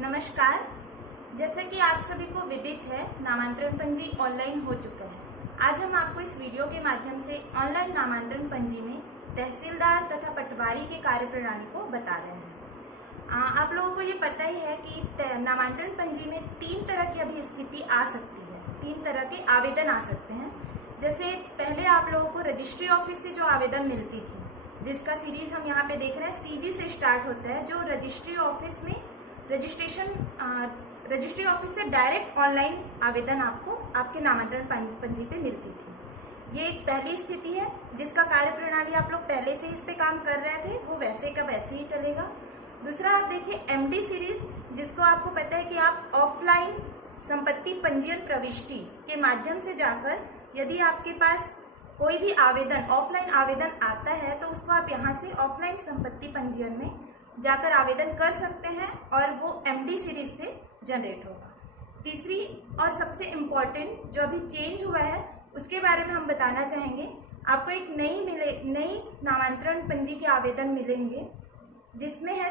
नमस्कार। जैसा कि आप सभी को विदित है, नामांतरण पंजी ऑनलाइन हो चुका है। आज हम आपको इस वीडियो के माध्यम से ऑनलाइन नामांतरण पंजी में तहसीलदार तथा पटवारी के कार्यप्रणाली को बता रहे हैं। आप लोगों को ये पता ही है कि नामांतरण पंजी में 3 तरह की अभी स्थिति आ सकती है, 3 तरह के आवेदन आ सकते हैं। जैसे पहले आप लोगों को रजिस्ट्री ऑफिस से जो आवेदन मिलती थी, जिसका सीरीज हम यहाँ पे देख रहे हैं, सीजी से स्टार्ट होता है, जो रजिस्ट्री ऑफिस में रजिस्ट्री ऑफिस से डायरेक्ट ऑनलाइन आवेदन आपको आपके नामांतरण पंजी पे मिलती थी। ये एक पहली स्थिति है जिसका कार्यप्रणाली आप लोग पहले से इस पे काम कर रहे थे, वो वैसे का वैसे ही चलेगा। दूसरा आप देखिए एमडी सीरीज, जिसको आपको पता है कि आप ऑफलाइन संपत्ति पंजीयन प्रविष्टि के माध्यम से जाकर यदि आपके पास कोई भी आवेदन ऑफलाइन आवेदन आता है तो उसको आप यहाँ से ऑफलाइन संपत्ति पंजीयन में जाकर आवेदन कर सकते हैं और वो एमडी सीरीज से जनरेट होगा। तीसरी और सबसे इम्पॉर्टेंट जो अभी चेंज हुआ है उसके बारे में हम बताना चाहेंगे। आपको एक नई नामांतरण पंजी के आवेदन मिलेंगे, जिसमें है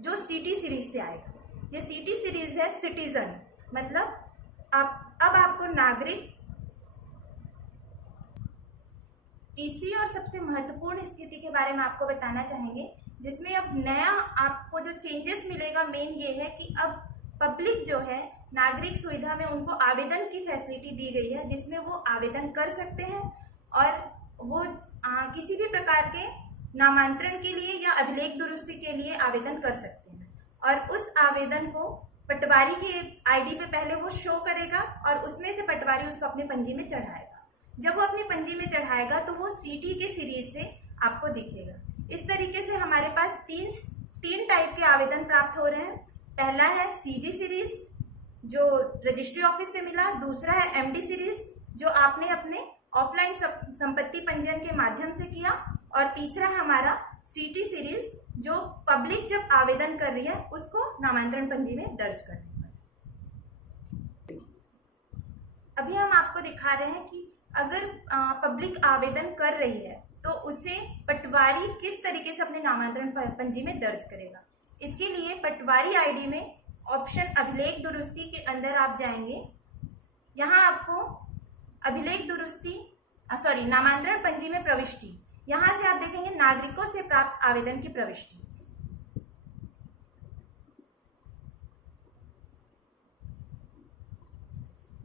जो सीटी सीरीज से आएगा। ये सीटी सीरीज है सिटीजन, मतलब अब आपको नागरिक। तीसरी और सबसे महत्वपूर्ण स्थिति के बारे में आपको बताना चाहेंगे, जिसमें अब नया आपको जो चेंजेस मिलेगा, मेन ये है कि अब पब्लिक जो है नागरिक सुविधा में उनको आवेदन की फैसिलिटी दी गई है, जिसमें वो आवेदन कर सकते हैं और वो किसी भी प्रकार के नामांतरण के लिए या अभिलेख दुरुस्ती के लिए आवेदन कर सकते हैं। और उस आवेदन को पटवारी के आईडी पे पहले वो शो करेगा और उसमें से पटवारी उसको अपने पंजी में चढ़ाएगा। जब वो अपनी पंजी में चढ़ाएगा तो वो सीटी के सीरीज से आपको दिखेगा। इस तरीके से हमारे पास तीन टाइप के आवेदन प्राप्त हो रहे हैं। पहला है सीजी सीरीज जो रजिस्ट्री ऑफिस से मिला, दूसरा है एमडी सीरीज जो आपने अपने ऑफलाइन संपत्ति पंजीयन के माध्यम से किया, और तीसरा है हमारा सीटी सीरीज जो पब्लिक जब आवेदन कर रही है उसको नामांतरण पंजी में दर्ज करने पर। अभी हम आपको दिखा रहे हैं कि अगर पब्लिक आवेदन कर रही है तो उसे पटवारी किस तरीके से अपने नामांतरण पंजी में दर्ज करेगा। इसके लिए पटवारी आईडी में ऑप्शन अभिलेख दुरुस्ती के अंदर आप जाएंगे। यहाँ आपको अभिलेख दुरुस्ती नामांतरण पंजी में प्रविष्टि, यहाँ से आप देखेंगे नागरिकों से प्राप्त आवेदन की प्रविष्टि।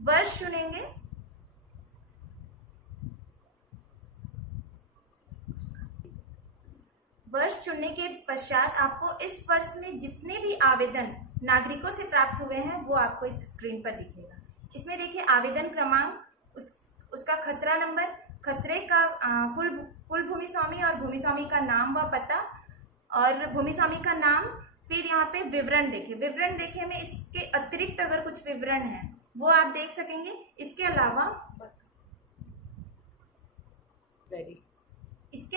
वर्ष चुनेंगे, वर्ष चुनने के पश्चात आपको इस वर्ष में जितने भी आवेदन नागरिकों से प्राप्त हुए हैं वो आपको इस स्क्रीन पर दिखेगा। इसमें देखिए आवेदन क्रमांक, उसका खसरा नंबर, खसरे का कुल भूमि स्वामी और भूमि स्वामी का नाम व पता, और भूमि स्वामी का नाम। फिर यहाँ पे विवरण देखे में इसके अतिरिक्त अगर कुछ विवरण है वो आप देख सकेंगे। इसके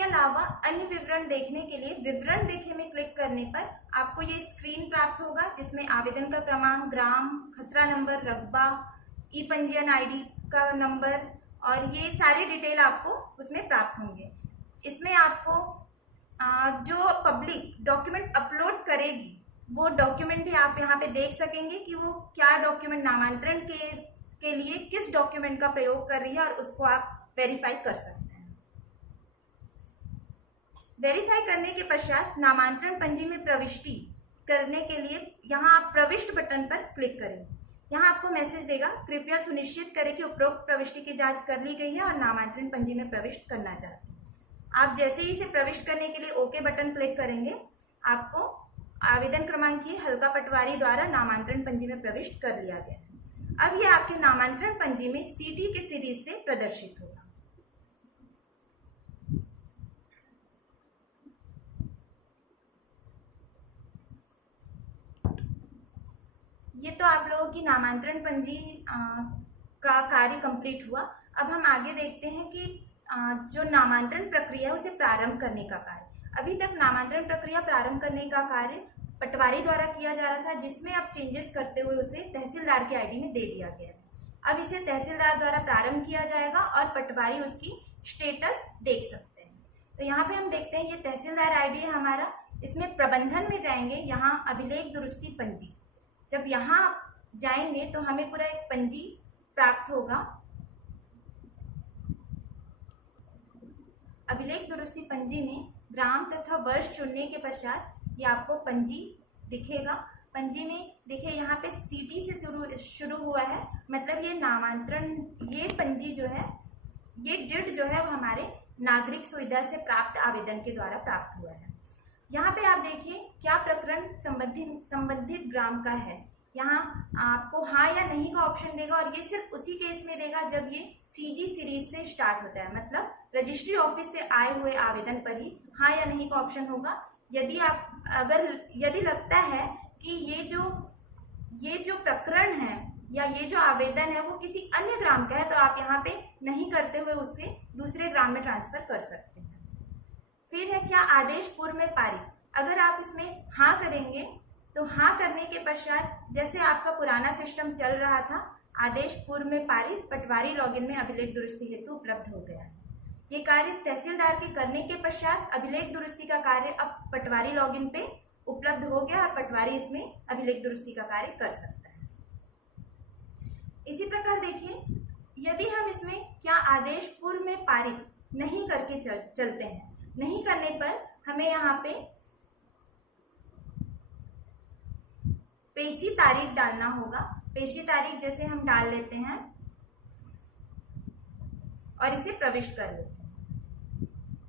अलावा अन्य विवरण देखने के लिए विवरण देखे में क्लिक करने पर आपको ये स्क्रीन प्राप्त होगा, जिसमें आवेदन का क्रमांक, ग्राम, खसरा नंबर, रकबा, ई पंजीयन आईडी का नंबर और ये सारे डिटेल आपको उसमें प्राप्त होंगे। इसमें आपको जो पब्लिक डॉक्यूमेंट अपलोड करेगी वो डॉक्यूमेंट भी आप यहाँ पे देख सकेंगे कि वो क्या डॉक्यूमेंट नामांतरण के लिए किस डॉक्यूमेंट का प्रयोग कर रही है, और उसको आप वेरीफाई कर सकते हैं। वेरीफाई करने के पश्चात नामांतरण पंजी में प्रविष्टि करने के लिए यहाँ आप प्रविष्ट बटन पर क्लिक करें। यहाँ आपको मैसेज देगा, कृपया सुनिश्चित करें कि उपरोक्त प्रविष्टि की जांच कर ली गई है और नामांतरण पंजी में प्रविष्ट करना चाहते हैं। आप जैसे ही इसे प्रविष्ट करने के लिए ओके बटन क्लिक करेंगे, आपको आवेदन क्रमांक की हल्का पटवारी द्वारा नामांतरण पंजी में प्रविष्ट कर लिया गया है। अब ये आपके नामांतरण पंजी में सीटी के सीरीज से प्रदर्शित होगा। ये तो आप लोगों की नामांतरण पंजी का कार्य कंप्लीट हुआ। अब हम आगे देखते हैं कि जो नामांतरण प्रक्रिया है उसे प्रारंभ करने का कार्य। अभी तक नामांतरण प्रक्रिया प्रारंभ करने का कार्य पटवारी द्वारा किया जा रहा था, जिसमें अब चेंजेस करते हुए उसे तहसीलदार के आईडी में दे दिया गया है। अब इसे तहसीलदार द्वारा प्रारंभ किया जाएगा और पटवारी उसकी स्टेटस देख सकते हैं। तो यहाँ पे हम देखते हैं ये तहसीलदार आईडी है हमारा। इसमें प्रबंधन में जाएंगे, यहाँ अभिलेख दुरुस्ती पंजी, जब यहाँ जाएंगे तो हमें पूरा एक पंजी प्राप्त होगा। अभिलेख दुरुस्ती पंजी में ग्राम तथा वर्ष चुनने के पश्चात ये आपको पंजी दिखेगा। पंजी में देखिए यहाँ पे सिटी से शुरू हुआ है, मतलब ये नामांतरण, ये पंजी जो है, ये डिड जो है वो हमारे नागरिक सुविधा से प्राप्त आवेदन के द्वारा प्राप्त हुआ है। यहाँ पे आप देखिए क्या प्रकरण संबंधित ग्राम का है। यहाँ आपको हाँ या नहीं का ऑप्शन देगा, और ये सिर्फ उसी केस में देगा जब ये सीजी सीरीज से स्टार्ट होता है, मतलब रजिस्ट्री ऑफिस से आए हुए आवेदन पर ही हाँ या नहीं का ऑप्शन होगा। यदि लगता है कि ये जो प्रकरण है या ये जो आवेदन है वो किसी अन्य ग्राम का है, तो आप यहाँ पे नहीं करते हुए उसे दूसरे ग्राम में ट्रांसफर कर सकते हैं। फिर है क्या आदेश पूर्व में पारित। अगर आप इसमें हाँ करेंगे तो हाँ करने के पश्चात जैसे आपका पुराना सिस्टम चल रहा था, आदेश पूर्व में पारित पटवारी लॉगिन में अभिलेख दुरुस्ती हेतु उपलब्ध हो गया है। ये कार्य तहसीलदार के करने के पश्चात अभिलेख दुरुस्ती का कार्य अब पटवारी लॉगिन पे उपलब्ध हो गया और पटवारी इसमें अभिलेख दुरुस्ती का कार्य कर सकता है। इसी प्रकार देखिए, यदि हम इसमें क्या आदेश पूर्व में पारित नहीं करके चलते हैं, नहीं करने पर हमें यहाँ पे पेशी तारीख डालना होगा। पेशी तारीख जैसे हम डाल लेते हैं और इसे प्रविष्ट कर लेते हैं।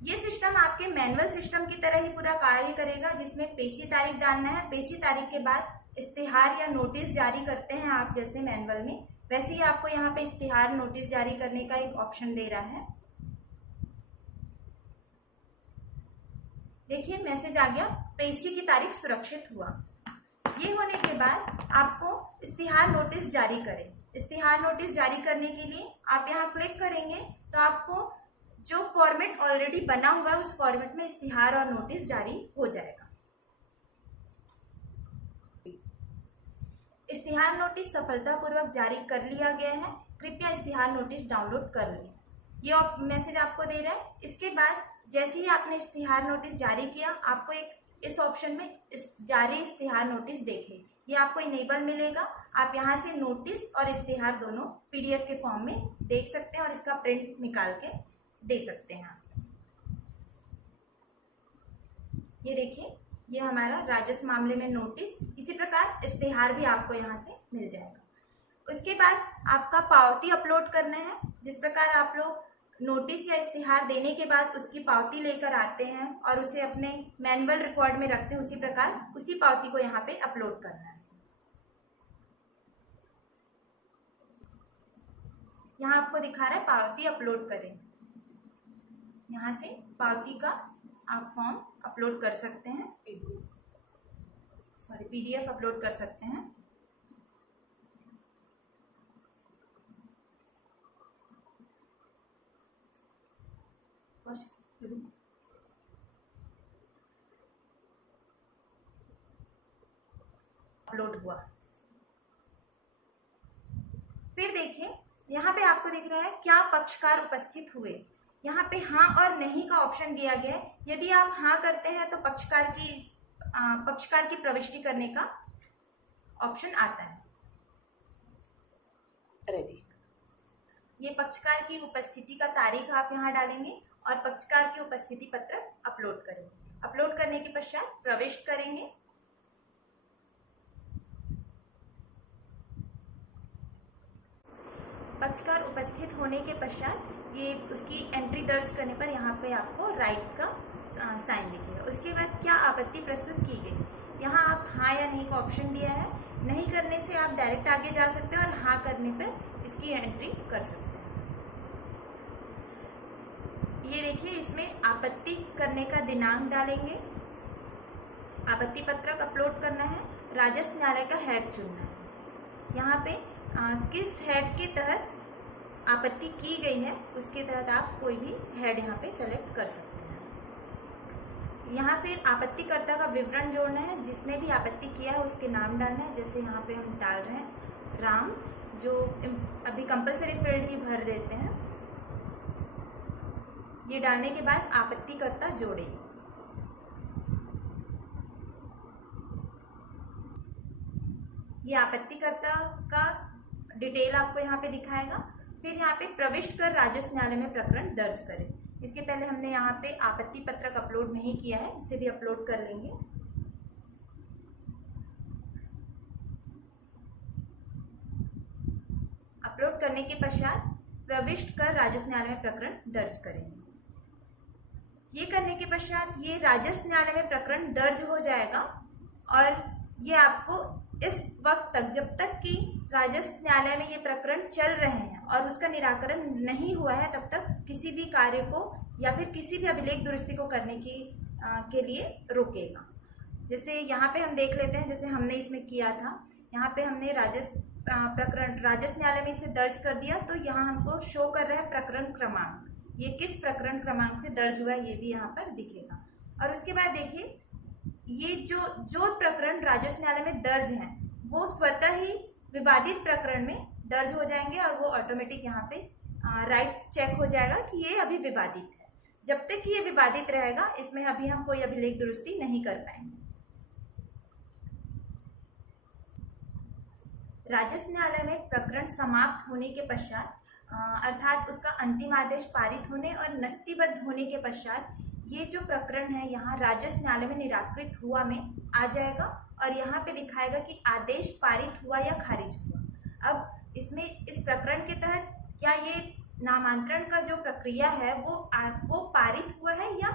ये सिस्टम आपके मैनुअल सिस्टम की तरह ही पूरा कार्य करेगा, जिसमें पेशी तारीख डालना है। पेशी तारीख के बाद इस्तेहार या नोटिस जारी करते हैं आप जैसे मैनुअल में, वैसे ही आपको यहाँ पे इस्तेहार नोटिस जारी करने का एक ऑप्शन दे रहा है। देखिए मैसेज आ गया, पेशी की तारीख सुरक्षित हुआ। ये होने के बाद आपको इस्तेहार नोटिस जारी करें। इस्तेहार नोटिस जारी करने के लिए आप यहाँ क्लिक करेंगे तो आपको जो फॉर्मेट ऑलरेडी बना हुआ है उस फॉर्मेट में इस्तेहार और नोटिस जारी हो जाएगा। इस्तेहार नोटिस सफलतापूर्वक जारी कर लिया गया है, कृपया इस्तेहार नोटिस डाउनलोड कर लें। ये मैसेज आपको दे रहा है। इसके बाद जैसे ही आपने इस्तेहार नोटिस जारी किया, आपको एक इस ऑप्शन में जारी इस्तेहार नोटिस देखें, ये आपको इनेबल मिलेगा। आप यहाँ से नोटिस और इस्तेहार दोनों पीडीएफ के फॉर्म में देख सकते हैं और इसका प्रिंट निकाल के दे सकते हैं आप। ये देखिए, ये हमारा राजस्व मामले में नोटिस, इसी प्रकार इस्तेहार भी आपको यहाँ से मिल जाएगा। उसके बाद आपका पावती अपलोड करना है। जिस प्रकार आप लोग नोटिस या इस्तेहार देने के बाद उसकी पावती लेकर आते हैं और उसे अपने मैनुअल रिकॉर्ड में रखते हैं, उसी प्रकार उसी पावती को यहाँ पे अपलोड करना है। यहाँ आपको दिखा रहा है पावती अपलोड करें। यहाँ से पावती का आप फॉर्म अपलोड कर सकते हैं, पीडीएफ अपलोड कर सकते हैं। अपलोड हुआ। फिर देखिए यहाँ पे आपको दिख रहा है क्या पक्षकार उपस्थित हुए। यहाँ पे हाँ और नहीं का ऑप्शन दिया गया है। यदि आप हाँ करते हैं तो पक्षकार की प्रविष्टि करने का ऑप्शन आता है। रेडी। ये पक्षकार की उपस्थिति का तारीख आप यहाँ डालेंगे और पक्षकार की उपस्थिति पत्र अपलोड करेंगे। अपलोड करने के पश्चात प्रविष्ट करेंगे। पक्षकार उपस्थित होने के पश्चात ये उसकी एंट्री दर्ज करने पर यहाँ पे आपको राइट का साइन दिखेगा। उसके बाद क्या आपत्ति प्रस्तुत की गई, यहाँ आप हाँ या नहीं का ऑप्शन दिया है। नहीं करने से आप डायरेक्ट आगे जा सकते हैं और हाँ करने पर इसकी एंट्री कर सकते हैं। ये देखिए, इसमें आपत्ति करने का दिनांक डालेंगे, आपत्ति पत्रक अपलोड करना है, राजस्व न्यायालय का हेड चुनना है। यहाँ पे किस हेड के तहत आपत्ति की गई है उसके तहत आप कोई भी हेड यहाँ पे सेलेक्ट कर सकते हैं। यहाँ फिर आपत्तिकर्ता का विवरण जोड़ना है, जिसने भी आपत्ति किया है उसके नाम डालना है। जैसे यहाँ पे हम डाल रहे हैं राम, जो अभी कंपलसरी फील्ड ही भर देते हैं। ये डालने के बाद आपत्तिकर्ता जोड़ेंगे। ये आपत्तिकर्ता का डिटेल आपको यहाँ पे दिखाएगा। फिर यहाँ पे प्रविष्ट कर राजस्व न्यायालय में प्रकरण दर्ज करें। इसके पहले हमने यहाँ पे आपत्ति पत्रक अपलोड नहीं किया है, इसे भी अपलोड कर लेंगे। अपलोड करने के पश्चात प्रविष्ट कर राजस्व न्यायालय में प्रकरण दर्ज करेंगे। ये करने के पश्चात ये राजस्व न्यायालय में प्रकरण दर्ज हो जाएगा और ये आपको इस वक्त तक, जब तक कि राजस्व न्यायालय में ये प्रकरण चल रहे हैं और उसका निराकरण नहीं हुआ है, तब तक किसी भी कार्य को या फिर किसी भी अभिलेख दुरुस्ती को करने के लिए रोकेगा। जैसे यहाँ पे हम देख लेते हैं, जैसे हमने इसमें किया था, यहाँ पे हमने प्रकरण राजस्व न्यायालय में इसे दर्ज कर दिया, तो यहाँ हमको शो कर रहा है प्रकरण क्रमांक, ये किस प्रकरण क्रमांक से दर्ज हुआ है ये भी यहाँ पर दिखेगा। और उसके बाद देखिए, ये जो प्रकरण राजस्व न्यायालय में दर्ज हैं वो स्वतः ही विवादित प्रकरण में दर्ज हो जाएंगे और वो ऑटोमेटिक यहाँ पे राइट चेक हो जाएगा कि ये अभी विवादित है। जब तक कि ये विवादित रहेगा, इसमें अभी हम कोई अभिलेख दुरुस्ती नहीं कर पाएंगे। राजस्व न्यायालय में प्रकरण समाप्त होने के पश्चात, अर्थात उसका अंतिम आदेश पारित होने और नस्तीबद्ध होने के पश्चात, ये जो प्रकरण है यहाँ राजस्व न्यायालय में निराकृत हुआ में आ जाएगा और यहाँ पे दिखाएगा कि आदेश पारित हुआ या खारिज हुआ। अब इसमें इस प्रकरण के तहत क्या ये नामांतरण का जो प्रक्रिया है वो पारित हुआ है या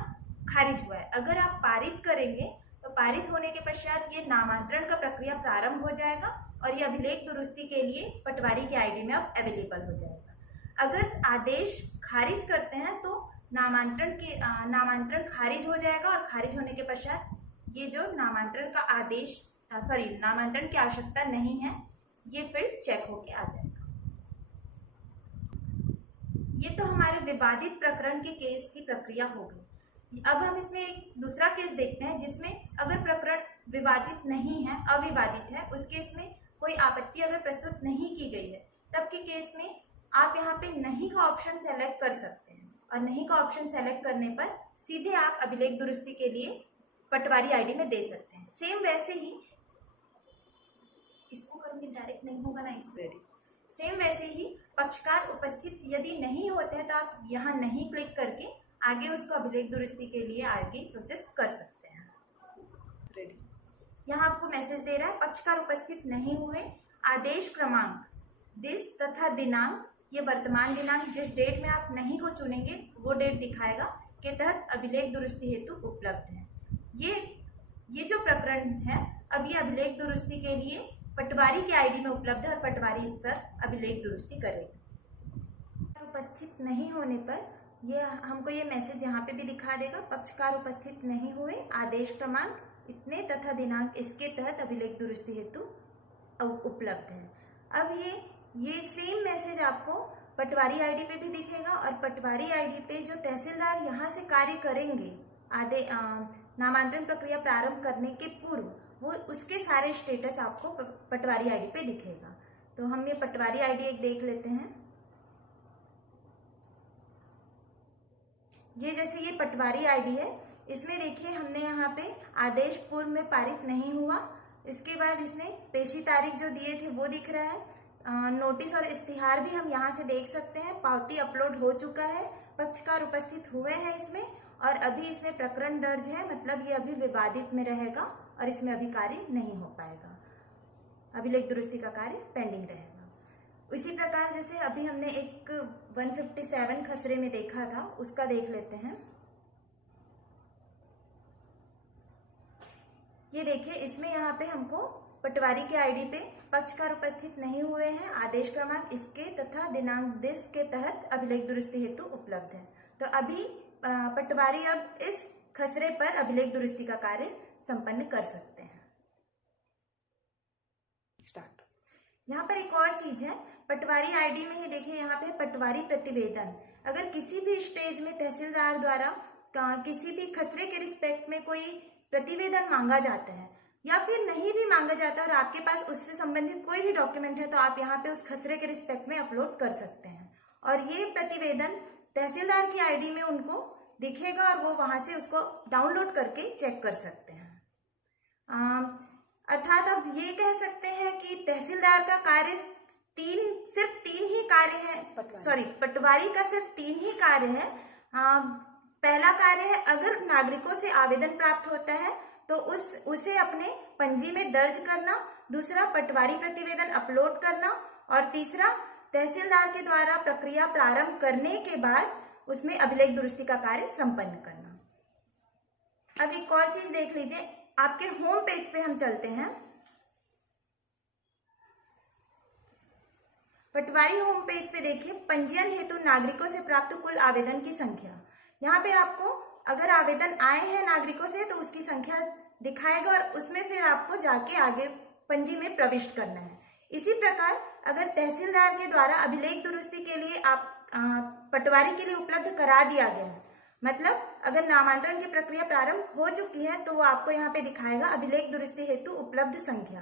खारिज हुआ है। अगर आप पारित करेंगे तो पारित होने के पश्चात ये नामांतरण का प्रक्रिया प्रारंभ हो जाएगा और ये अभिलेख दुरुस्ती के लिए पटवारी के आईडी में अब अवेलेबल हो जाएगा। अगर आदेश खारिज करते हैं तो नामांतरण खारिज हो जाएगा और खारिज होने के पश्चात ये जो नामांतरण का आदेश नामांतरण की आवश्यकता नहीं है, ये फिर चेक होके आ जाएगा। ये तो हमारे विवादित प्रकरण के केस की प्रक्रिया हो गई। अब हम इसमें एक दूसरा केस देखते हैं जिसमें अगर प्रकरण विवादित नहीं है, अविवादित है, उस केस में कोई आपत्ति अगर प्रस्तुत नहीं की गई है, तब के केस में आप यहाँ पे नहीं का ऑप्शन सेलेक्ट कर सकते हैं और नहीं का ऑप्शन सेलेक्ट करने पर सीधे आप अभिलेख दुरुस्ती के लिए पटवारी आईडी में दे सकते हैं। सेम वैसे ही इसको करूंगी, डायरेक्ट नहीं होगा ना इस पर। सेम वैसे ही पक्षकार उपस्थित यदि नहीं होते हैं तो आप यहाँ नहीं क्लिक करके आगे उसको अभिलेख दुरुस्ती के लिए आगे प्रोसेस कर सकते हैं। यहाँ आपको मैसेज दे रहा है पक्षकार उपस्थित नहीं हुए, आदेश क्रमांक दिस तथा दिनांक, ये वर्तमान दिनांक जिस डेट में आप नहीं को चुनेंगे वो डेट दिखाएगा, के तहत अभिलेख दुरुस्ती हेतु उपलब्ध है। ये जो प्रकरण है अब ये अभिलेख दुरुस्ती के लिए पटवारी के आईडी में उपलब्ध है और पटवारी इस पर अभिलेख दुरुस्ती करेगा। उपस्थित नहीं होने पर ये हमको ये मैसेज यहाँ पे भी दिखा देगा, पक्षकार उपस्थित नहीं हुए, आदेश क्रमांक इतने तथा दिनांक इसके तहत अभिलेख दुरुस्ती हेतु उपलब्ध है। अब ये सेम मैसेज आपको पटवारी आईडी पे भी दिखेगा और पटवारी आईडी पे जो तहसीलदार यहाँ से कार्य करेंगे नामांतरण प्रक्रिया प्रारंभ करने के पूर्व, वो उसके सारे स्टेटस आपको पटवारी आईडी पे दिखेगा। तो हम ये पटवारी आईडी एक देख लेते हैं। ये जैसे ये पटवारी आईडी है, इसमें देखिए हमने यहाँ पे आदेश पूर्व में पारित नहीं हुआ, इसके बाद इसने पेशी तारीख जो दिए थे वो दिख रहा है, नोटिस और इस्तिहार भी हम यहाँ से देख सकते हैं, पावती अपलोड हो चुका है, पक्षकार उपस्थित हुए हैं इसमें और अभी इसमें प्रकरण दर्ज है, मतलब ये अभी विवादित में रहेगा और इसमें अभी कार्य नहीं हो पाएगा, अभिलेख दुरुस्ती का कार्य पेंडिंग रहेगा। इसी प्रकार जैसे अभी हमने एक 157 खसरे में देखा था, उसका देख लेते हैं। ये देखिए इसमें यहाँ पे हमको पटवारी के आईडी पे पक्षकार उपस्थित नहीं हुए हैं, आदेश क्रमांक इसके तथा दिनांक दिस के तहत अभिलेख दुरुस्ती हेतु उपलब्ध है। तो अभी पटवारी अब इस खसरे पर अभिलेख दुरुस्ती का कार्य संपन्न कर सकते हैं। स्टार्ट। यहाँ पर एक और चीज है, पटवारी आईडी में ही देखिए यहाँ पे पटवारी प्रतिवेदन, अगर किसी भी स्टेज में तहसीलदार द्वारा किसी भी खसरे के रिस्पेक्ट में कोई प्रतिवेदन मांगा जाता है या फिर नहीं भी मांगा जाता और आपके पास उससे संबंधित कोई भी डॉक्यूमेंट है तो आप यहाँ पे उस खसरे के रिस्पेक्ट में अपलोड कर सकते हैं और ये प्रतिवेदन तहसीलदार की आईडी में उनको दिखेगा और वो वहां से उसको डाउनलोड करके चेक कर सकते हैं। अर्थात अब ये कह सकते हैं कि तहसीलदार का कार्य सिर्फ तीन ही कार्य है, पटवारी का सिर्फ तीन ही कार्य है। पहला कार्य है, अगर नागरिकों से आवेदन प्राप्त होता है तो उसे अपने पंजी में दर्ज करना, दूसरा पटवारी प्रतिवेदन अपलोड करना, और तीसरा तहसीलदार के द्वारा प्रक्रिया प्रारंभ करने के बाद उसमें अभिलेख दुरुस्ती का कार्य संपन्न करना। अब एक और चीज देख लीजिए, आपके होम पेज पे हम चलते हैं। पटवारी होम पेज पे देखिए, पंजीयन हेतु नागरिकों से प्राप्त कुल आवेदन की संख्या। यहाँ पे आपको अगर आवेदन आए हैं नागरिकों से तो उसकी संख्या दिखाएगा और उसमें फिर आपको जाके आगे पंजी में प्रविष्ट करना है। इसी प्रकार अगर तहसीलदार के द्वारा अभिलेख दुरुस्ती के लिए आप पटवारी के लिए उपलब्ध करा दिया गया है, मतलब अगर नामांतरण की प्रक्रिया प्रारंभ हो चुकी है तो वो आपको यहाँ पे दिखाएगा अभिलेख दुरुस्ती हेतु उपलब्ध संख्या।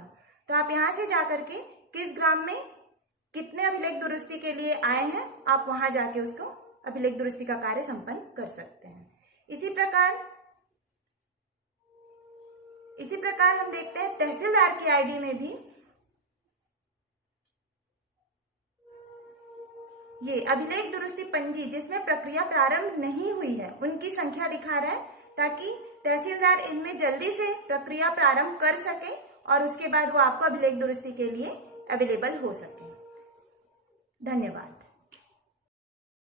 तो आप यहाँ से जाकर के किस ग्राम में कितने अभिलेख दुरुस्ती के लिए आए हैं, आप वहां जाके उसको अभिलेख दुरुस्ती का कार्य संपन्न कर सकते हैं। इसी प्रकार हम देखते हैं तहसीलदार की आईडी में भी ये अभिलेख दुरुस्ती पंजी जिसमें प्रक्रिया प्रारंभ नहीं हुई है उनकी संख्या दिखा रहा है, ताकि तहसीलदार इनमें जल्दी से प्रक्रिया प्रारंभ कर सके और उसके बाद वो आपको अभिलेख दुरुस्ती के लिए अवेलेबल हो सके। धन्यवाद।